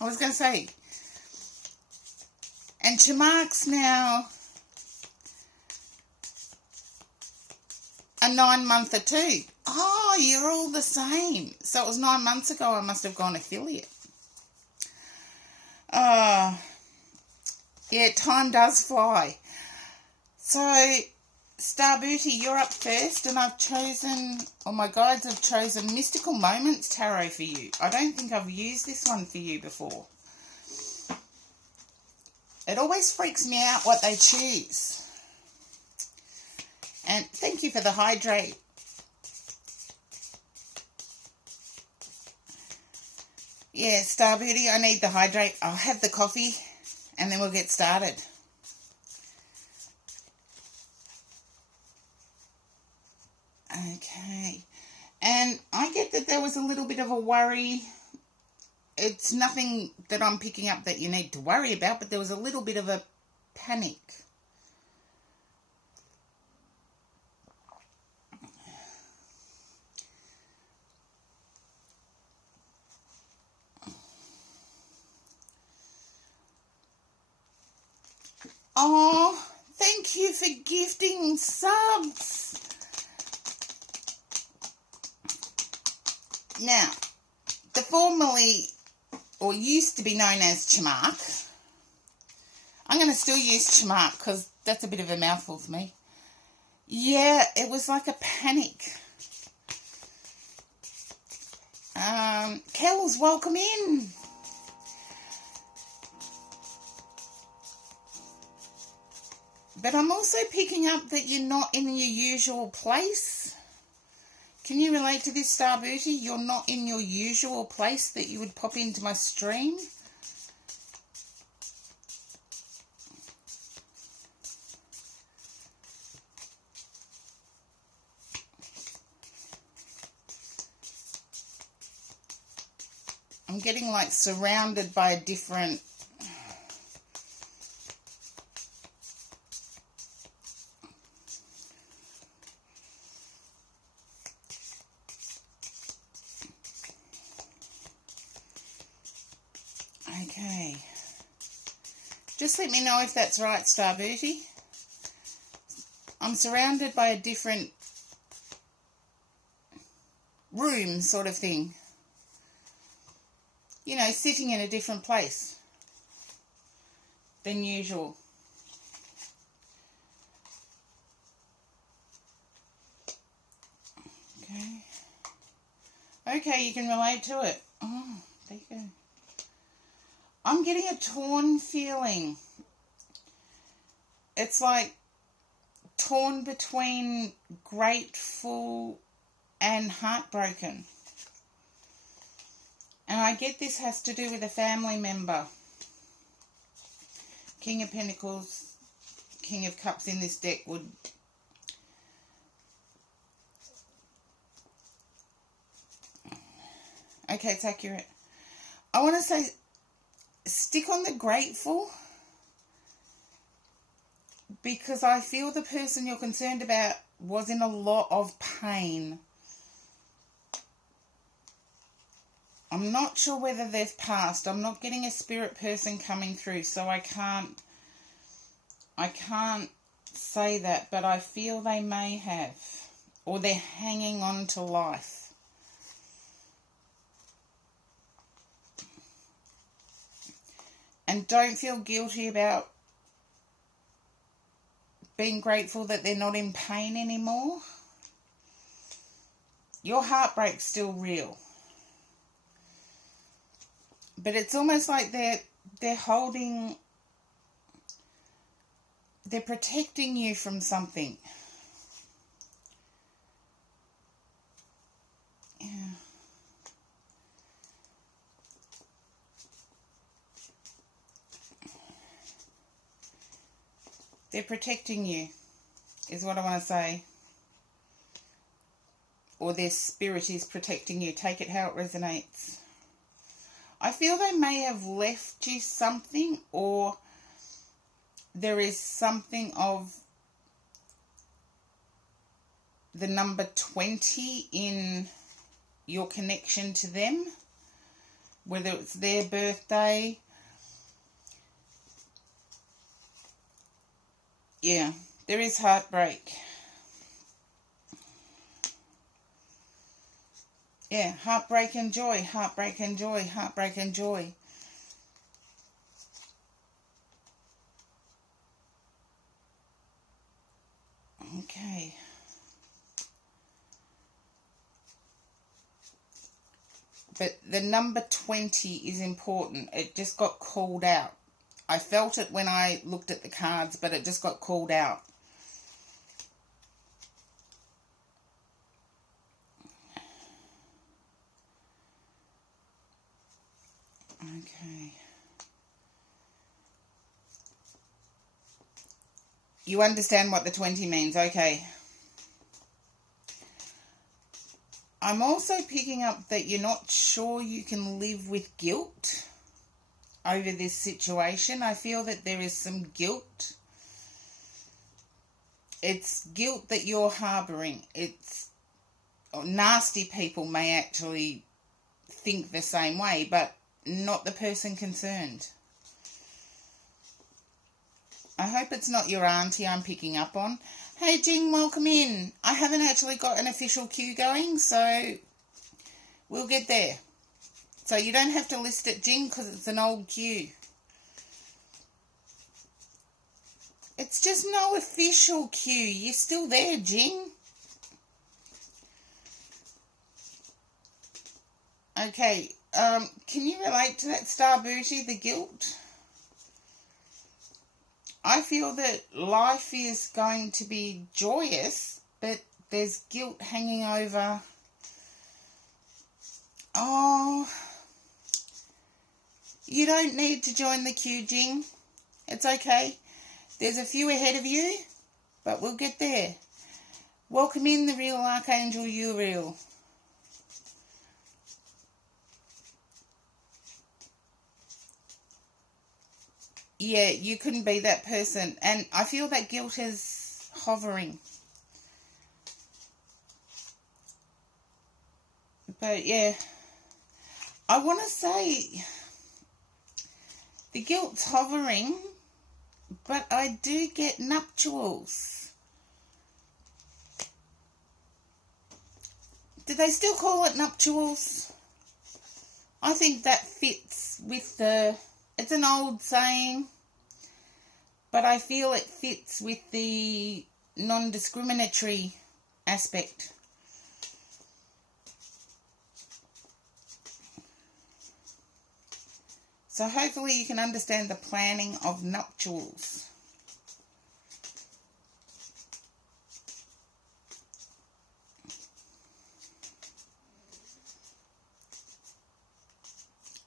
I was going to say, and Chamark's now a 9-monther too. Oh, you're all the same. So it was 9 months ago I must have gone affiliate. Yeah, time does fly. So, Star Booty, you're up first, and I've chosen, or my guides have chosen Mystical Moments Tarot for you. I don't think I've used this one for you before. It always freaks me out what they choose. And thank you for the hydrate. Yeah, Star Beauty, I need the hydrate. I'll have the coffee and then we'll get started. Okay. And I get that there was a little bit of a worry. It's nothing that I'm picking up that you need to worry about, but there was a little bit of a panic. Oh, thank you for gifting subs. Now, the formerly, or used to be known as Chamark, I'm going to still use Chamark because that's a bit of a mouthful for me. Yeah, it was like a panic. Kells, welcome in. But I'm also picking up that you're not in your usual place. Can you relate to this, Star Booty? You're not in your usual place that you would pop into my stream. I'm getting like surrounded by a different... Okay. Just let me know if that's right, Star Booty. I'm surrounded by a different room sort of thing. You know, sitting in a different place than usual. Okay. Okay, you can relate to it. Oh, there you go. I'm getting a torn feeling. It's like torn between grateful and heartbroken. And I get this has to do with a family member. King of Pentacles, King of Cups in this deck would... Okay, it's accurate. I want to say, stick on the grateful, because I feel the person you're concerned about was in a lot of pain. I'm not sure whether they've passed. I'm not getting a spirit person coming through, so I can't say that, but I feel they may have, or they're hanging on to life. And don't feel guilty about being grateful that they're not in pain anymore. Your heartbreak's still real. But it's almost like they're holding, they're protecting you from something. Yeah. They're protecting you, is what I want to say. Or their spirit is protecting you. Take it how it resonates. I feel they may have left you something, or there is something of the number 20 in your connection to them whether it's their birthday. Yeah, there is heartbreak. Yeah, heartbreak and joy, heartbreak and joy, heartbreak and joy. Okay. But the number 20 is important. It just got called out. I felt it when I looked at the cards, but it just got called out. Okay. You understand what the 20 means, okay. I'm also picking up that you're not sure you can live with guilt over this situation. I feel that there is some guilt. It's guilt that you're harbouring. It's nasty people may actually think the same way, but not the person concerned. I hope it's not your auntie I'm picking up on. Hey, Jing, welcome in. I haven't actually got an official queue going, so we'll get there. So you don't have to list it, Jing, because it's an old queue. It's just no official queue. You're still there, Jing. Okay, can you relate to that, Star Booty, the guilt? I feel that life is going to be joyous, but there's guilt hanging over. Oh, you don't need to join the queue, Jing. It's okay. There's a few ahead of you, but we'll get there. Welcome in the real Archangel Uriel. Yeah, you couldn't be that person. And I feel that guilt is hovering. But yeah, I want to say the guilt's hovering, but I do get nuptials. Do they still call it nuptials? I think that fits with the... It's an old saying, but I feel it fits with the non-discriminatory aspect. So hopefully you can understand the planning of nuptials.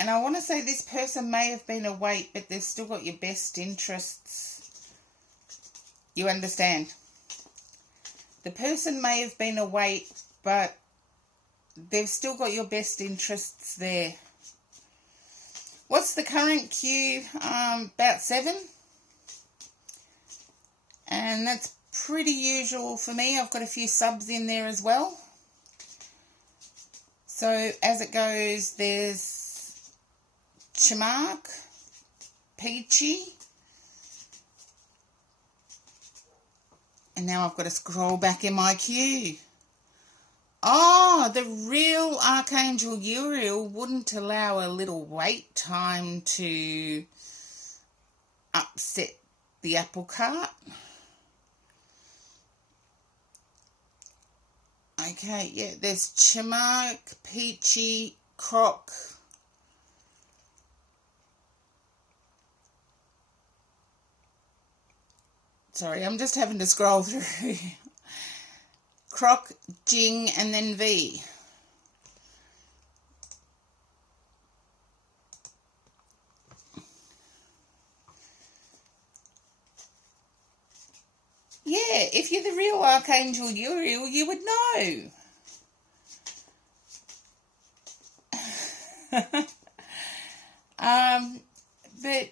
And I want to say this person may have been awake, but they've still got your best interests. You understand? The person may have been awake, but they've still got your best interests there. What's the current queue? About 7. And that's pretty usual for me. I've got a few subs in there as well. So as it goes, there's Chamark, Peachy, and now I've got to scroll back in my queue. Oh, the real Archangel Uriel wouldn't allow a little wait time to upset the apple cart. Okay, yeah, there's Chamark, Peachy, Croc. Sorry, I'm just having to scroll through. Croc, Jing, and then V. Yeah, if you're the real Archangel Uriel, you would know. But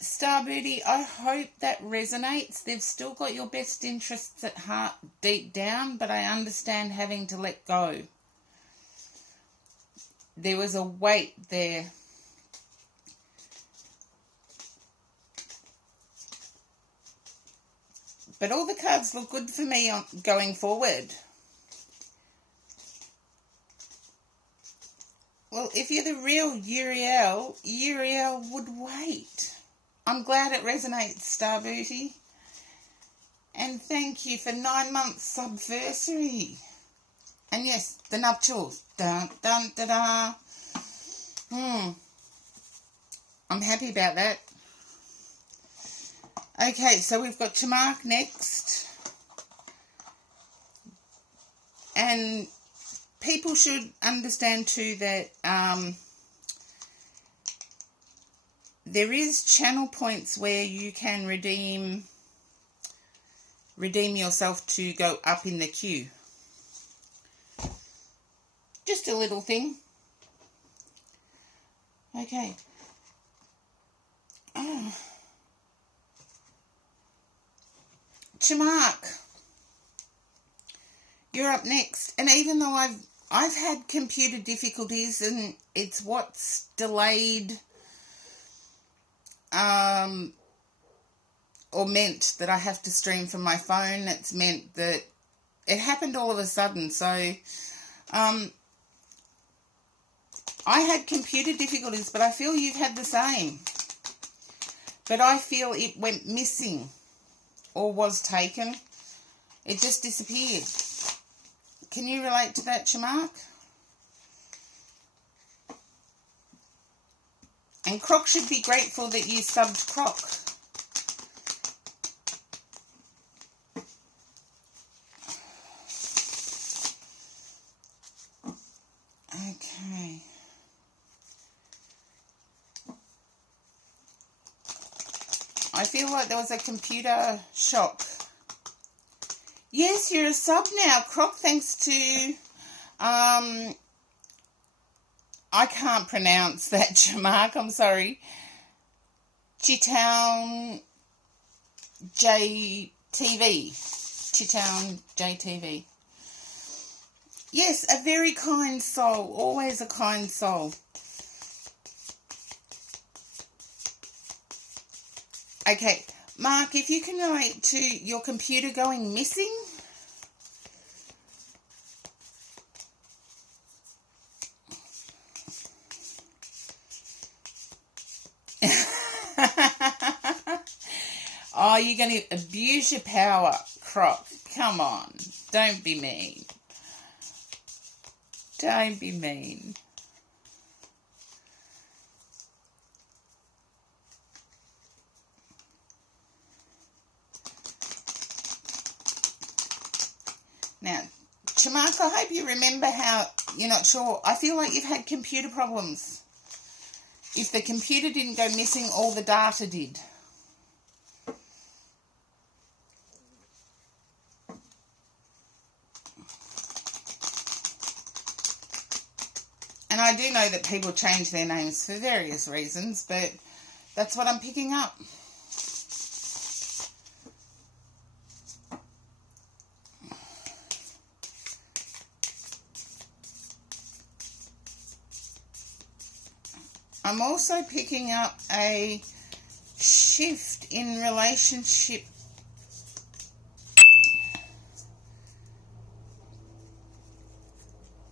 Star Booty, I hope that resonates. They've still got your best interests at heart deep down, but I understand having to let go. There was a weight there. But all the cards look good for me going forward. Well, if you're the real Uriel, Uriel would wait. I'm glad it resonates, Star Booty. And thank you for 9 months subversary. And yes, the nuptials. Dun, dun, da, da. I'm happy about that. Okay, so we've got Chamark next. And people should understand too that there is channel points where you can redeem yourself to go up in the queue. Just a little thing. Okay. Chamark, you're up next. And even though I've had computer difficulties and it's what's delayed or meant that I have to stream from my phone. It's meant that it happened all of a sudden. So I had computer difficulties, but I feel you've had the same. But I feel it went missing or was taken. It just disappeared. Can you relate to that, Chamark? And Croc should be grateful that you subbed Croc. Okay. I feel like there was a computer shock. Yes, you're a sub now, Croc, thanks to, I can't pronounce that, Chamark, I'm sorry. Chitown JTV. Chitown JTV. Yes, a very kind soul, always a kind soul. Okay, Mark, if you can relate to your computer going missing. Oh, you're going to abuse your power, Croc. Come on, don't be mean. Don't be mean. Now, Chamark, I hope you remember how you're not sure. I feel like you've had computer problems. If the computer didn't go missing, all the data did. And I do know that people change their names for various reasons, but that's what I'm picking up. I'm also picking up a shift in relationship.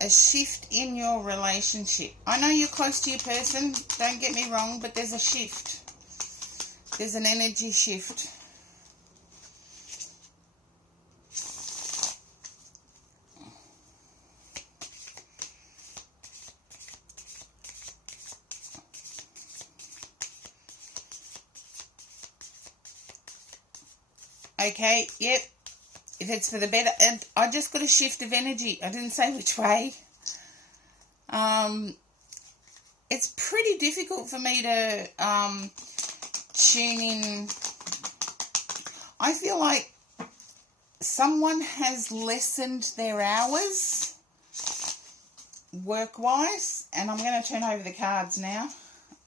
A shift in your relationship. I know you're close to your person, don't get me wrong, but there's a shift. There's an energy shift. Okay, yep. If it's for the better, and I just got a shift of energy. I didn't say which way. It's pretty difficult for me to tune in. I feel like someone has lessened their hours work-wise, and I'm going to turn over the cards now.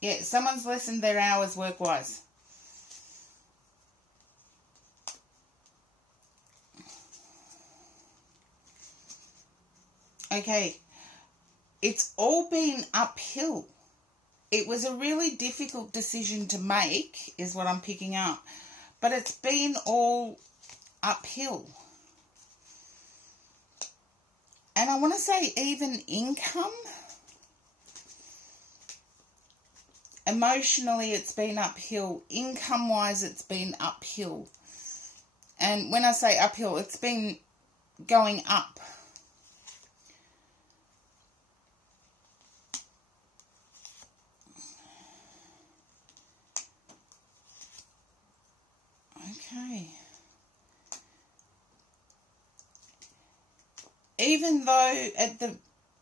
Yeah, someone's lessened their hours work-wise. Okay, it's all been uphill. It was a really difficult decision to make, is what I'm picking up. But it's been all uphill. And I want to say even income. Emotionally, it's been uphill. Income-wise, it's been uphill. And when I say uphill, it's been going up. Okay. Even though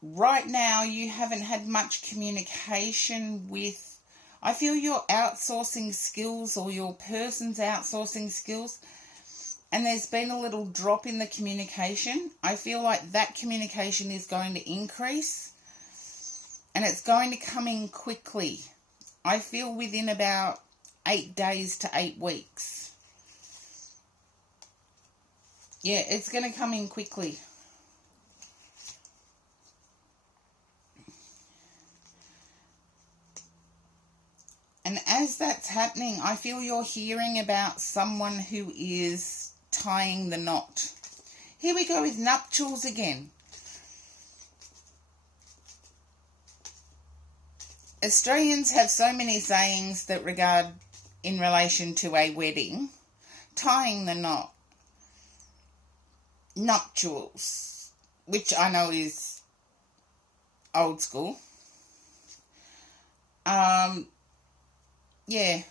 right now you haven't had much communication with, I feel your outsourcing skills or your person's outsourcing skills, and there's been a little drop in the communication. I feel like that communication is going to increase, and it's going to come in quickly. I feel within about 8 days to 8 weeks. Yeah, it's going to come in quickly. And as that's happening, I feel you're hearing about someone who is tying the knot. Here we go with nuptials again. Australians have so many sayings that regard in relation to a wedding. Tying the knot. Nuptials, which I know is old school. Yeah.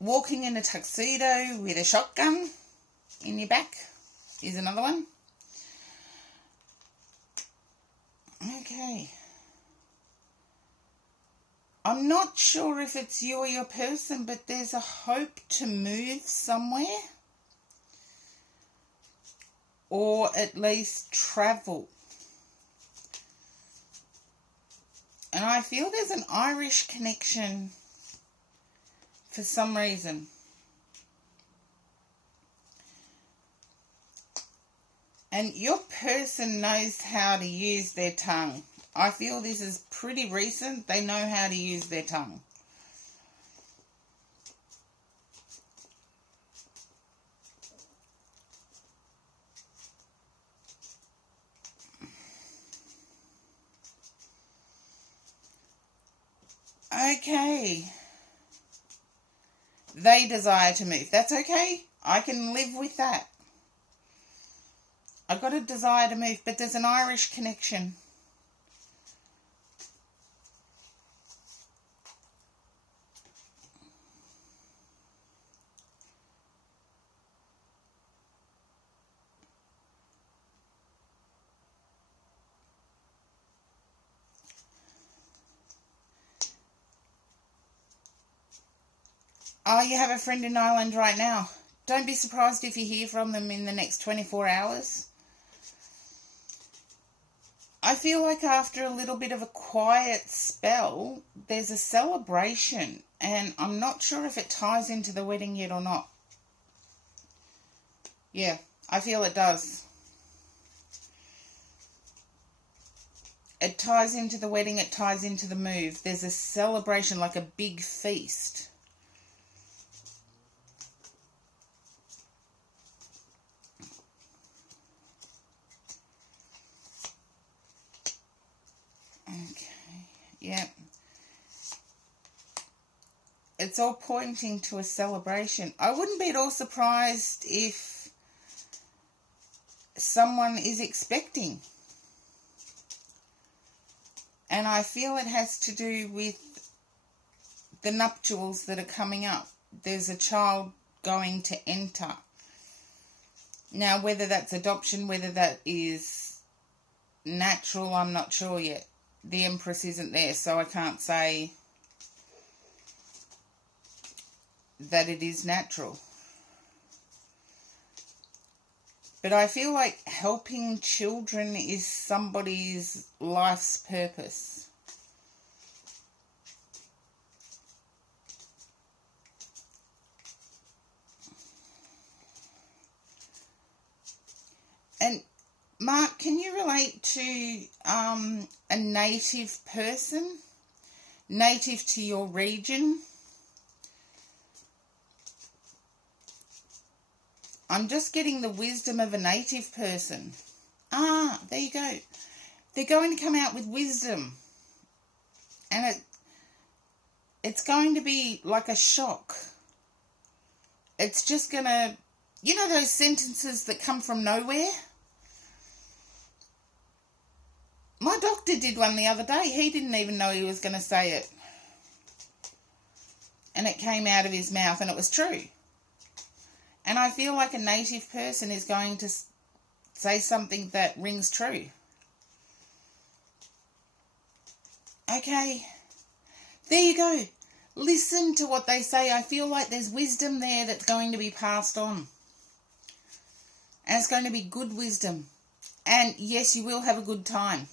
Walking in a tuxedo with a shotgun in your back is another one. Okay. I'm not sure if it's you or your person, but there's a hope to move somewhere. Or at least travel. And I feel there's an Irish connection for some reason. And your person knows how to use their tongue. I feel this is pretty recent. They know how to use their tongue. Okay. They desire to move. That's okay. I can live with that. I've got a desire to move, but there's an Irish connection. Oh, you have a friend in Ireland right now. Don't be surprised if you hear from them in the next 24 hours. I feel like after a little bit of a quiet spell, there's a celebration, and I'm not sure if it ties into the wedding yet or not. Yeah, I feel it does. It ties into the wedding, it ties into the move. There's a celebration, like a big feast. Okay, yeah. It's all pointing to a celebration. I wouldn't be at all surprised if someone is expecting. And I feel it has to do with the nuptials that are coming up. There's a child going to enter. Now, whether that's adoption, whether that is natural, I'm not sure yet. The Empress isn't there, so I can't say that it is natural. But I feel like helping children is somebody's life's purpose. And Mark, can you relate to a native person, native to your region? I'm just getting the wisdom of a native person. Ah, there you go. They're going to come out with wisdom. And it's going to be like a shock. It's just going to, you know those sentences that come from nowhere? My doctor did one the other day. He didn't even know he was going to say it. And it came out of his mouth and it was true. And I feel like a native person is going to say something that rings true. Okay. There you go. Listen to what they say. I feel like there's wisdom there that's going to be passed on. And it's going to be good wisdom. And yes, you will have a good time.